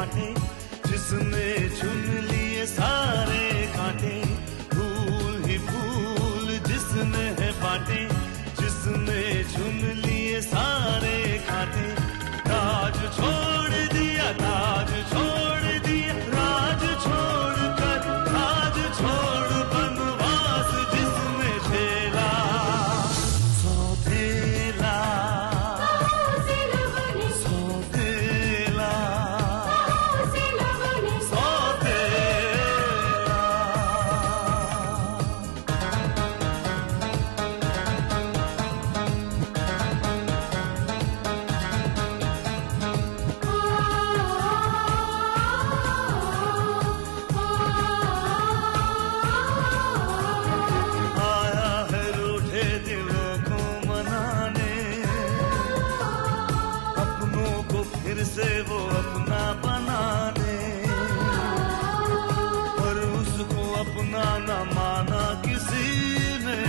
बांटे, जिसने चुन लिए सारे कांटे। फूल ही फूल जिसने है बांटे, जिसने चुन लिए सारे कांटे। राज छोड़ दिया, ताज छोड़ दिया, राज छोड़ कर राज छोड़ बनवास जिसने झेला। सौतेला सौतेला से वो अपना बना दे, पर उसको अपना न माना किसी ने,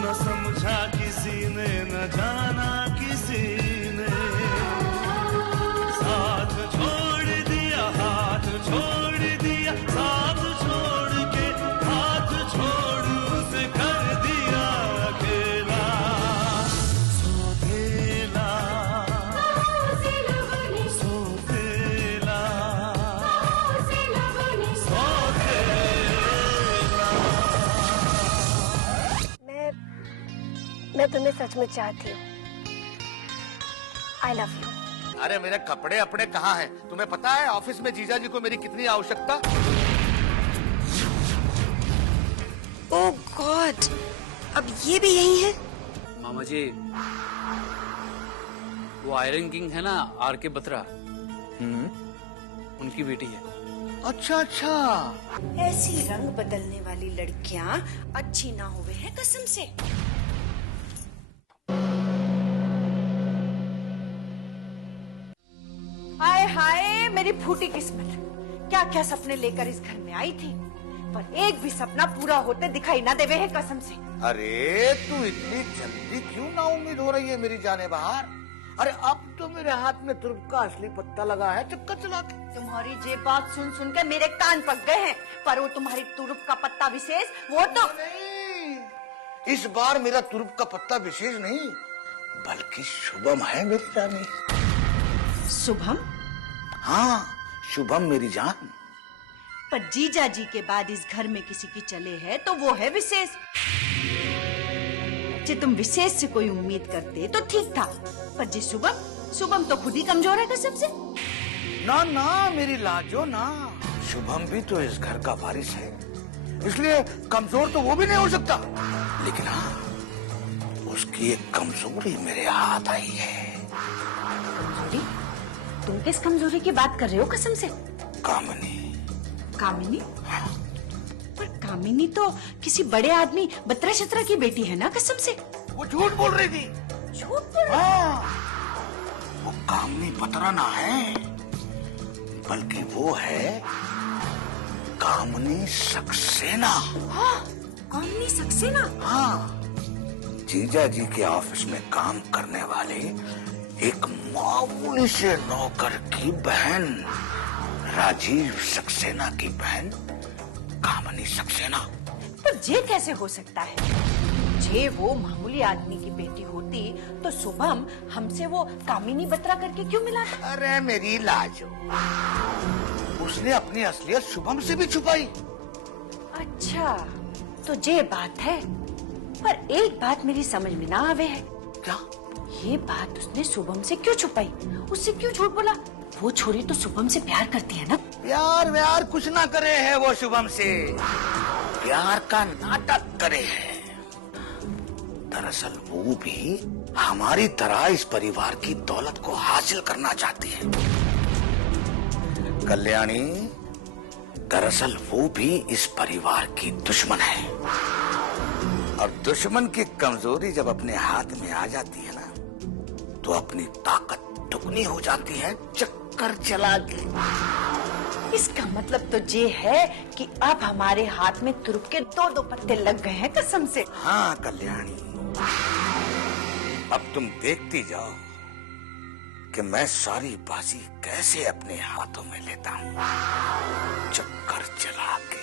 न समझा किसी ने, न जाना किसी ने। साथ छोड़ दिया, हाथ छोड़ दिया, साथ छोड़ के हाथ छोड़ उसे कर दिया अकेला। सौतेला मैं तुम्हें सच में चाहती हूँ। I love you. अरे मेरे कपड़े अपने कहाँ हैं? तुम्हें पता है ऑफिस में जीजा जी को मेरी कितनी आवश्यकता? ओह गॉड, अब ये भी यही है? मामा जी, वो आयरन किंग है ना, आर के बत्रा, उनकी बेटी है। अच्छा अच्छा। ऐसी रंग बदलने वाली लड़कियां अच्छी ना हुए हैं कसम से। हाय हाय मेरी फूटी किस्मत, क्या क्या सपने लेकर इस घर में आई थी, पर एक भी सपना पूरा होते दिखाई ना देवे है कसम से। अरे तू इतनी जल्दी क्यों ना उम्मीद हो रही है मेरी जाने बाहर? अरे अब तो मेरे हाथ में तुर्क का असली पत्ता लगा है चक्कर चला के। तुम्हारी ये बात सुन सुन के मेरे कान पक गए हैं, पर वो तुम्हारी तुरुप का पत्ता विशेष वो तो नहीं, इस बार मेरा तुरुप का पत्ता विशेष नहीं बल्कि शुभम है मेरी रानी। शुभम? हाँ शुभम मेरी जान। पर जीजा जी के बाद इस घर में किसी की चले है तो वो है विशेष। जी तुम विशेष से कोई उम्मीद करते तो ठीक था, पर जी शुभम तो खुद ही कमजोर है कसम से। ना ना मेरी लाजो ना, शुभम भी तो इस घर का वारिस है, इसलिए कमजोर तो वो भी नहीं हो सकता। लेकिन हाँ, उसकी एक कमजोरी मेरे हाथ आई है। कमजोरी? तुम किस कमजोरी की बात कर रहे हो कसम से? कामिनी। कामिनी? पर कामिनी तो किसी बड़े आदमी बत्रा शत्रा की बेटी है ना कसम से। वो झूठ बोल रही थी। झूठ बोल रही? हाँ, वो कामिनी बत्रा ना है, बल्कि वो है कामिनी सक्सेना। हाँ, कामिनी सक्सेना? हाँ, जीजा जी के ऑफिस में काम करने वाले एक मामूली से नौकर की बहन, राजीव सक्सेना की बहन कामिनी सक्सेना। पर ये कैसे हो सकता है? जे वो मामूली आदमी की बेटी होती तो शुभम हमसे वो कामिनी बत्रा करके क्यों मिला? अरे मेरी लाजो, उसने अपनी असलियत शुभम से भी छुपाई। अच्छा तो ये बात है, पर एक बात मेरी समझ में ना आवे है। क्या? ये बात उसने शुभम से क्यों छुपाई? उससे क्यों झूठ बोला? वो छोरी तो शुभम से प्यार करती है ना? प्यार कुछ ना करे है वो शुभम से, प्यार का नाटक करे है। दरअसल वो भी हमारी तरह इस परिवार की दौलत को हासिल करना चाहती है। कल्याणी, दरअसल वो भी इस परिवार की दुश्मन है, और दुश्मन की कमजोरी जब अपने हाथ में आ जाती है ना, तो अपनी ताकत दुगनी हो जाती है चक्कर चला के। इसका मतलब तो ये है कि अब हमारे हाथ में तुर्क के दो पत्ते लग गए हैं कसम से। हाँ कल्याणी, अब तुम देखती जाओ कि मैं सारी बाजी कैसे अपने हाथों में लेता हूं, चक्कर चला के।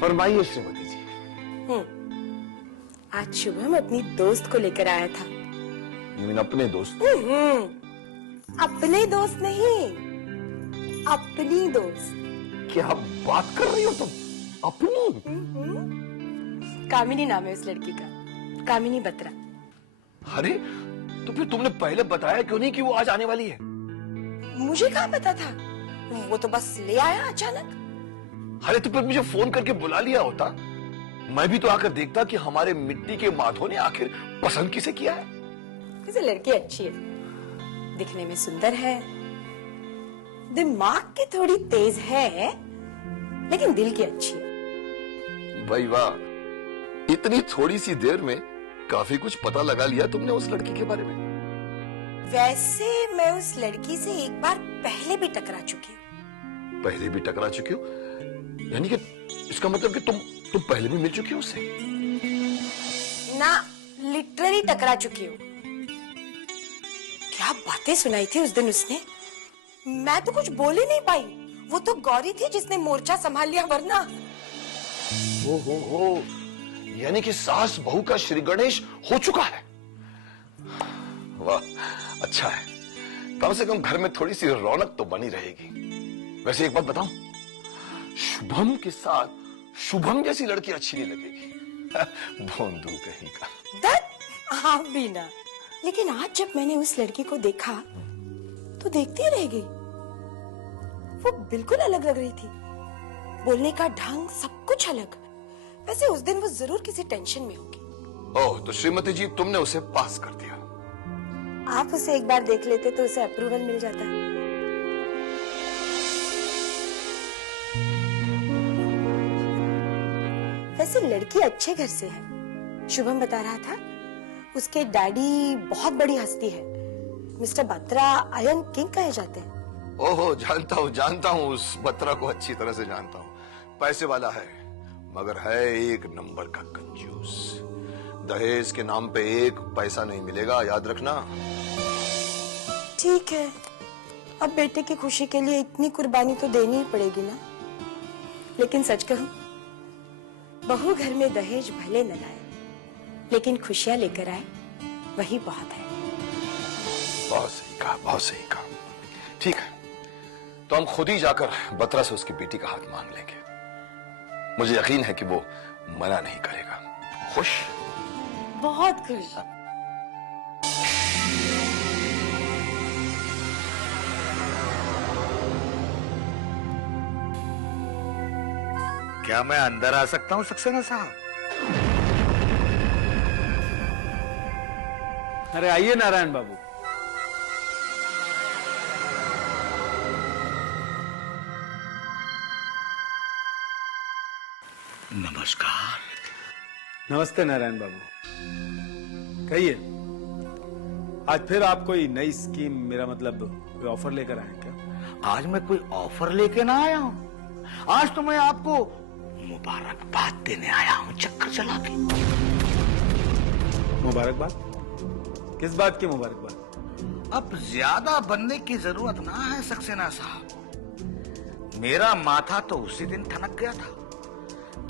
फरमाइए श्रीमती जी। आज शुभम अपनी दोस्त को लेकर आया था। You mean अपने दोस्त? अपने दोस्त नहीं, अपनी दोस्त। क्या बात कर रही हो तुम? अपनी? कामिनी नाम है उस लड़की का, कामिनी बत्रा। अरे तो फिर तुमने पहले बताया क्यों नहीं कि वो आज आने वाली है? मुझे कहाँ पता था, वो तो बस ले आया अचानक। अरे तो फिर मुझे फोन करके बुला लिया होता, मैं भी तो आकर देखता कि हमारे मिट्टी के माधो ने आखिर पसंद किसे किया है। वैसे लड़की अच्छी है, दिखने में सुंदर है, दिमाग की थोड़ी तेज है, लेकिन दिल की अच्छी है। भाई वाह, इतनी थोड़ी सी देर में काफी कुछ पता लगा लिया तुमने उस लड़की के बारे में। वैसे मैं उस लड़की से एक बार पहले भी टकरा चुकी हूँ। पहले भी टकरा चुकी हो? यानी कि इसका मतलब कि तुम पहले भी मिल चुकी हो उससे? ना, लिटरली टकरा चुकी हूँ। क्या बातें सुनाई थी उस दिन उसने, मैं तो कुछ बोल ही नहीं पाई। वो तो गौरी थी जिसने मोर्चा संभाल लिया, वरना। हो, यानी कि सास बहू का श्री गणेश हो चुका है। वाह, अच्छा है, कम से कम घर में थोड़ी सी रौनक तो बनी रहेगी। वैसे एक बात बताऊं, शुभम के साथ शुभम जैसी लड़की अच्छी नहीं लगेगी। भोंदू कहीं का। दत्त, आप भी ना। लेकिन आज जब मैंने उस लड़की को देखा तो देखती रह गई। वो बिल्कुल अलग लग रही थी, बोलने का ढंग सब कुछ अलग। वैसे उस दिन वो जरूर किसी टेंशन में होगी। ओह, तो श्रीमती जी तुमने उसे पास कर दिया। आप उसे एक बार देख लेते तो उसे अप्रूवल मिल जाता। वैसे लड़की अच्छे घर से है, शुभम बता रहा था। उसके डैडी बहुत बड़ी हस्ती है, मिस्टर बत्रा आयरन किंग कहे जाते हैं। ओहो, जानता हूँ उस बत्रा को अच्छी तरह से जानता हूँ। पैसे वाला है, मगर है एक नंबर का कंजूस। दहेज के नाम पे एक पैसा नहीं मिलेगा, याद रखना। ठीक है, अब बेटे की खुशी के लिए इतनी कुर्बानी तो देनी ही पड़ेगी ना। लेकिन सच कहूं, बहू घर में दहेज भले न लाए, लेकिन खुशियां लेकर आए, वही बहुत है। बहुत सही कहा, बहुत सही कहा। ठीक है, तो हम खुद ही जाकर बत्रा से उसकी बेटी का हाथ मांग लेंगे। मुझे यकीन है कि वो मना नहीं करेगा। खुश? बहुत खुश। क्या मैं अंदर आ सकता हूं सक्सेना साहब? अरे आइए नारायण बाबू। नमस्कार। नमस्ते नारायण बाबू, कहिए, आज फिर आप कोई नई स्कीम, मेरा मतलब कोई ऑफर लेकर आए क्या? आज मैं कोई ऑफर लेके ना आया हूं, आज तो मैं आपको मुबारकबाद देने आया हूं, चक्कर चला के। मुबारकबाद। किस बात की मुबारकबाद? अब ज्यादा बनने की जरूरत ना है सक्सेना साहब। मेरा माथा तो उसी दिन ठनक गया था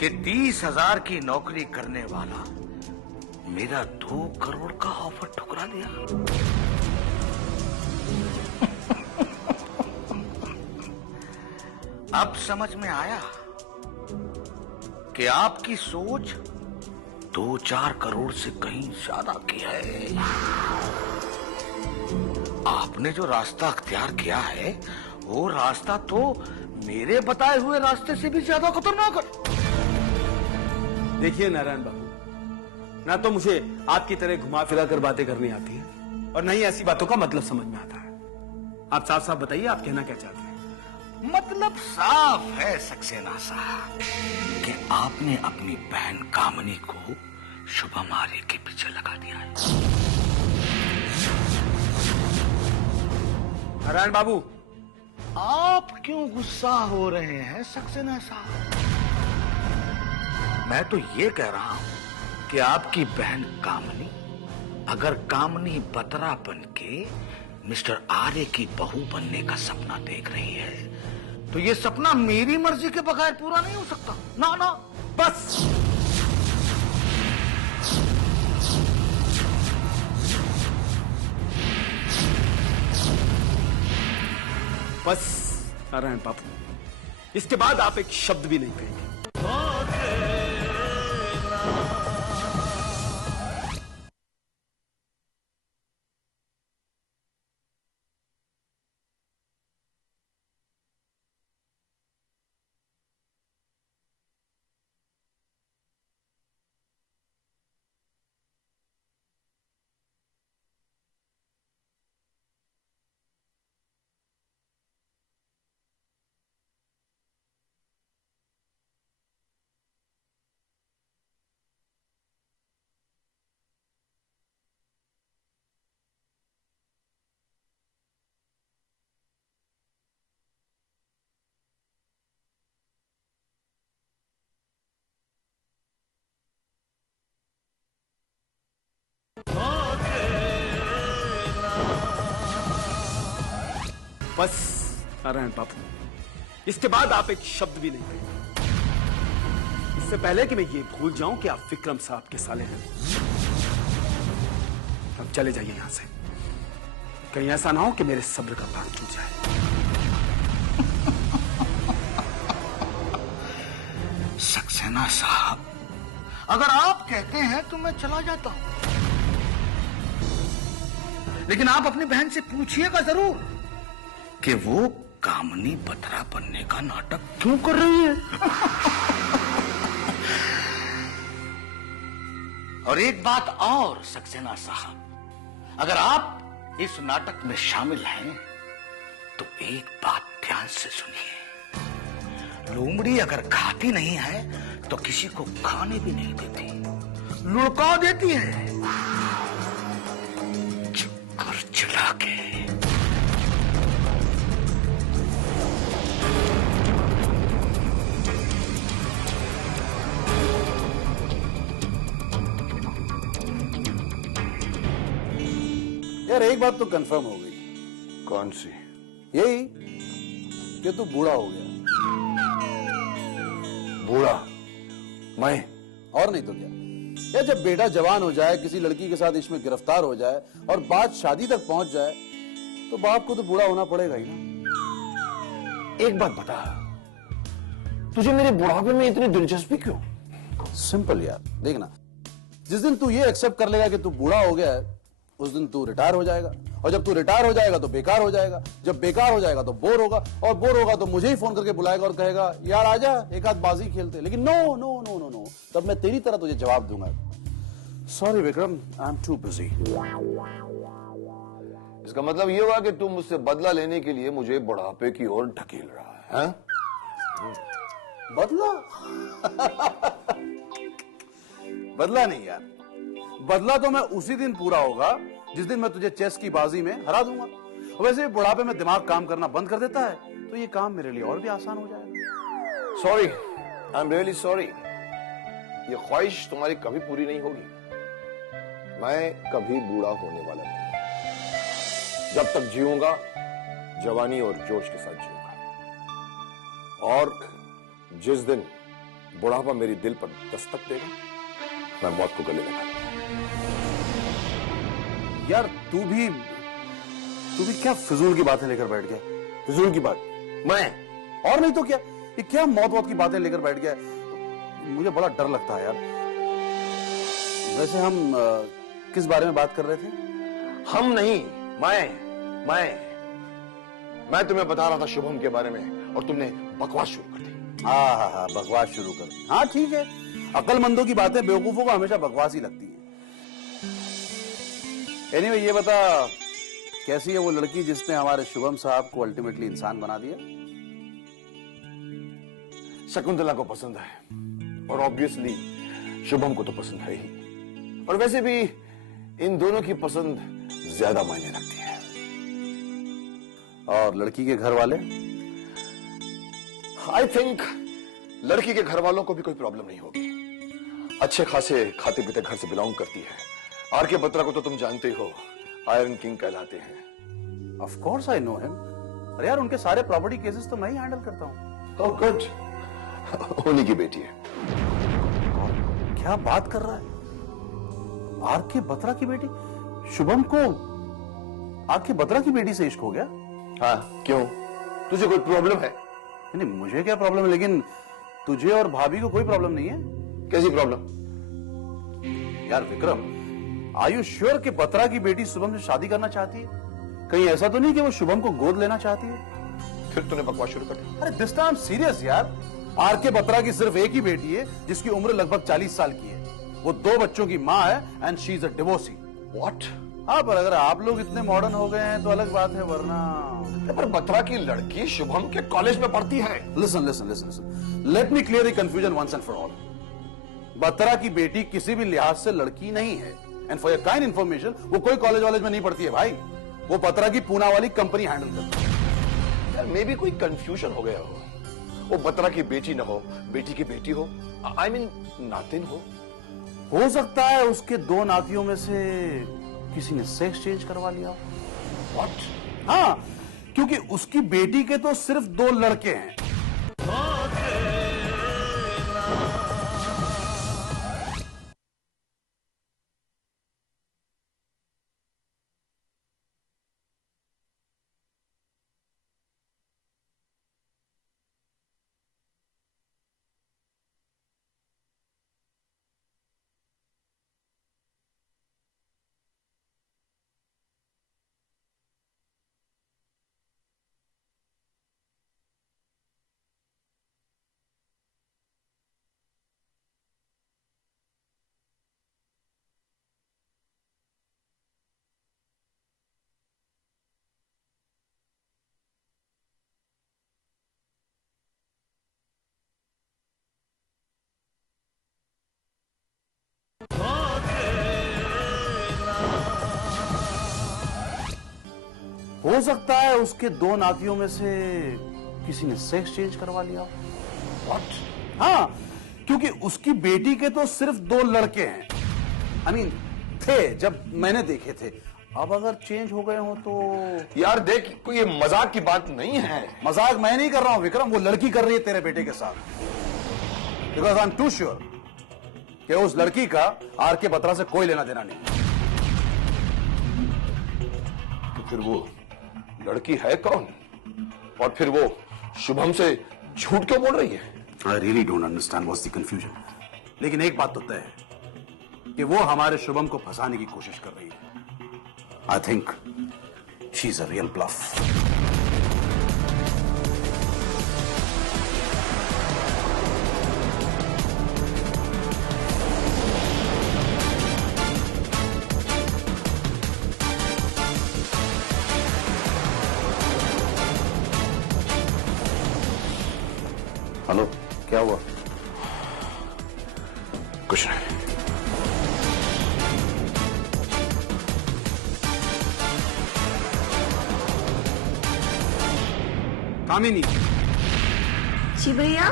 कि 30,000 की नौकरी करने वाला मेरा 2 करोड़ का ऑफर ठुकरा दिया। अब समझ में आया कि आपकी सोच 2-4 करोड़ से कहीं ज्यादा की है। आपने जो रास्ता अख्तियार किया है वो रास्ता तो मेरे बताए हुए रास्ते से भी ज्यादा खतरनाक है। देखिए नारायण बाबू, ना तो मुझे आपकी तरह घुमा फिरा कर बातें करनी आती है और न ही ऐसी बातों का मतलब समझ में आता है। आप साफ साफ बताइए, आप कहना क्या चाहते हैं? मतलब साफ है सक्सेना साहब कि आपने अपनी बहन कामनी को शुभम आर्य के पीछे लगा दिया है। नारायण बाबू, आप क्यों गुस्सा हो रहे हैं सक्सेना साहब? मैं तो ये कह रहा हूं कि आपकी बहन कामनी अगर कामनी बतरा बन के मिस्टर आर्य की बहू बनने का सपना देख रही है तो ये सपना मेरी मर्जी के बगैर पूरा नहीं हो सकता। ना ना, बस बस नारायण बाबू, इसके बाद आप एक शब्द भी नहीं कहेंगे। बस नारायण बाबू, इसके बाद आप एक शब्द भी नहीं कहेंगे। इससे पहले कि मैं ये भूल जाऊं कि आप विक्रम साहब के साले हैं। अब चले जाइए यहां से, कहीं ऐसा ना हो कि मेरे सब्र का बांध टूट जाए। सक्सेना साहब, अगर आप कहते हैं तो मैं चला जाता हूं, लेकिन आप अपनी बहन से पूछिएगा जरूर कि वो कामनी बतरा बनने का नाटक क्यों कर रही है। और एक बात और सक्सेना साहब, अगर आप इस नाटक में शामिल हैं तो एक बात ध्यान से सुनिए। लोमड़ी अगर खाती नहीं है तो किसी को खाने भी नहीं देती, लुढ़का देती है चक्कर चला के। यार एक बात तो कंफर्म हो गई। कौन सी? यही कि तू बूढ़ा हो गया। बूढ़ा? मैं? और नहीं तो क्या। यार जब बेटा जवान हो जाए, किसी लड़की के साथ इसमें गिरफ्तार हो जाए और बात शादी तक पहुंच जाए तो बाप को तो बूढ़ा होना पड़ेगा ही ना। एक बात बता, तुझे मेरे बुढ़ापे में इतनी दिलचस्पी क्यों? सिंपल यार, देखना, जिस दिन तू ये एक्सेप्ट कर लेगा कि तू बूढ़ा हो गया है उस दिन तू रिटायर हो जाएगा, और जब तू रिटायर हो जाएगा तो बेकार हो जाएगा, जब बेकार हो जाएगा तो बोर होगा, और बोर होगा तो मुझे ही फोन करके बुलाएगा और कहेगा यार आजा एक आध बाजी खेलते। लेकिन no no no no no, तब मैं तेरी तरह तुझे जवाब दूंगा, sorry Vikram, I am too busy. इसका मतलब ये हुआ कि तू मुझसे बदला लेने के लिए मुझे बुढ़ापे की ओर ढकेल रहा है? बदला? बदला नहीं यार, बदला तो मैं उसी दिन पूरा होगा जिस दिन मैं तुझे चेस की बाजी में हरा दूंगा। वैसे बुढ़ापे में दिमाग काम करना बंद कर देता है तो ये काम मेरे लिए और भी आसान हो जाएगा। Sorry, I am really sorry. ये ख्वाहिश तुम्हारी कभी पूरी नहीं होगी। मैं कभी बूढ़ा होने वाला नहीं। जब तक जीऊंगा जवानी और जोश के साथ जीऊंगा, और जिस दिन बुढ़ापा मेरी दिल पर दस्तक देगा मैं मौत को गले लगा लूंगा। यार तू भी क्या फिजूल की बातें लेकर बैठ गया? फिजूल की बात? मैं? और नहीं तो क्या, ये क्या मौत की बातें लेकर बैठ गया? मुझे बड़ा डर लगता है यार। वैसे हम किस बारे में बात कर रहे थे? हम नहीं, मैं तुम्हें बता रहा था शुभम के बारे में, और तुमने बकवास शुरू कर दी। हाँ, बकवास शुरू कर दी। हाँ ठीक है, अक्लमंदों की बातें बेवकूफों को हमेशा बकवास ही लगती है। एनीवे, ये बता कैसी है वो लड़की जिसने हमारे शुभम साहब को अल्टीमेटली इंसान बना दिया? शकुंतला को पसंद है, और ऑब्वियसली शुभम को तो पसंद है ही, और वैसे भी इन दोनों की पसंद ज्यादा मायने रखती है। और लड़की के घर वाले? आई थिंक लड़की के घर वालों को भी कोई प्रॉब्लम नहीं होगी। अच्छे खासे खाते पीते घर से बिलोंग करती है। आर के बत्रा को तो तुम जानते ही हो, आयरन किंग कहलाते हैं। Of course I know him. अरे यार, उनके सारे प्रॉपर्टी केसेस तो मैं ही हैंडल करता हूँ। ओह गुड, उन्हीं की बेटी है। क्या बात कर रहा है? आर के बत्रा की बेटी? शुभम को आर के बत्रा की बेटी से इश्क हो गया? हाँ, क्यों? तुझे कोई प्रॉब्लम है? नहीं, मुझे क्या प्रॉब्लम है, लेकिन तुझे और भाभी को कोई प्रॉब्लम नहीं है? कैसी प्रॉब्लम? यार विक्रम, आर यू श्योर कि बत्रा की बेटी शुभम से शादी करना चाहती है? कहीं ऐसा तो नहीं कि वो शुभम को गोद लेना चाहती है? फिर तूने बकवास शुरू कर दी। अरे दिस टाइम सीरियस यार। आर के बत्रा की सिर्फ एक ही बेटी है जिसकी उम्र लगभग 40 साल की है। वो 2 बच्चों की माँ है and she is a divorcee. What? हाँ, पर अगर आप लोग इतने मॉडर्न हो गए हैं तो अलग बात है, वरना पर बत्रा की लड़की शुभम के कॉलेज में पढ़ती है। Listen listen listen listen, let me clear the confusion once and for all. Batra की बेटी किसी भी लिहाज से लड़की नहीं है, and for your kind information वो कोई कॉलेज वॉलेज में नहीं पढ़ती है भाई। वो बत्रा की पूना वाली कंपनी हैंडल करती है। यार मे भी कोई कंफ्यूजन हो गया हो। वो बत्रा की बेटी ना हो, बेटी की बेटी हो, आई मीन नातिन हो सकता है उसके 2 नातियों में से किसी ने सेक्स चेंज करवा लिया। व्हाट? हाँ, क्योंकि उसकी बेटी के तो सिर्फ 2 लड़के हैं। हो सकता है उसके 2 नातियों में से किसी ने सेक्स चेंज करवा लिया। व्हाट? हाँ, क्योंकि उसकी बेटी के तो सिर्फ 2 लड़के हैं। आई मीन थे जब मैंने देखे थे। अब अगर चेंज हो गए हो तो यार देख, कोई ये मजाक की बात नहीं है। मजाक मैं नहीं कर रहा हूं विक्रम, वो लड़की कर रही है तेरे बेटे के साथ। Because I am too sure कि उस लड़की का आर के बत्रा से कोई लेना देना नहीं। तो फिर वो लड़की है कौन? और फिर वो शुभम से झूठ क्यों बोल रही है? I really don't understand what's the confusion. लेकिन एक बात तो तय है कि वो हमारे शुभम को फंसाने की कोशिश कर रही है। I think she is a real bluff. Hello, क्या हुआ? कुछ नहीं। कामिनी, जी भैया।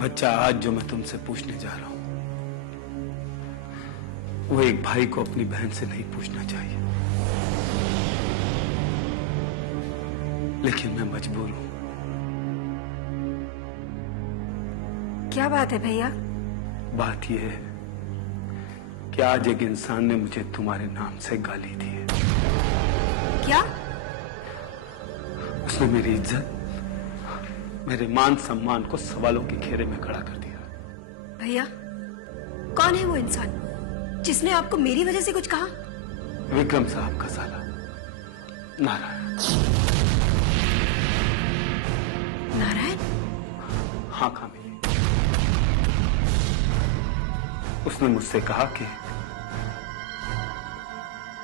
बच्चा आज जो मैं तुमसे पूछने जा रहा हूं वो एक भाई को अपनी बहन से नहीं पूछना चाहिए, लेकिन मैं मजबूर हूं। क्या बात है भैया? बात यह है कि आज एक इंसान ने मुझे तुम्हारे नाम से गाली दी है। क्या? उसने मेरी इज्जत, मेरे मान सम्मान को सवालों के घेरे में खड़ा कर दिया। भैया, कौन है वो इंसान जिसने आपको मेरी वजह से कुछ कहा? विक्रम साहब का साला नारायण। नारायण? हाँ कामिनी, उसने मुझसे कहा कि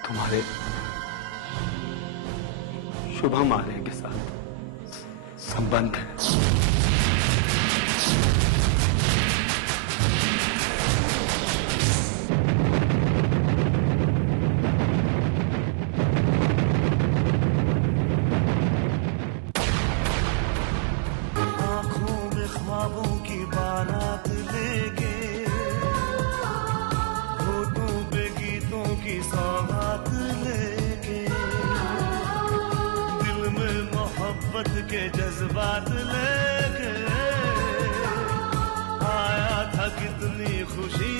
तुम्हारे शुभम आर्य के साथ संबंध है। आंखों में ख्वाबों की बारात लेके, होठों पे गीतों की सौगात लेके, दिल में मोहब्बत के जज्बात लेके आया था कितनी खुशी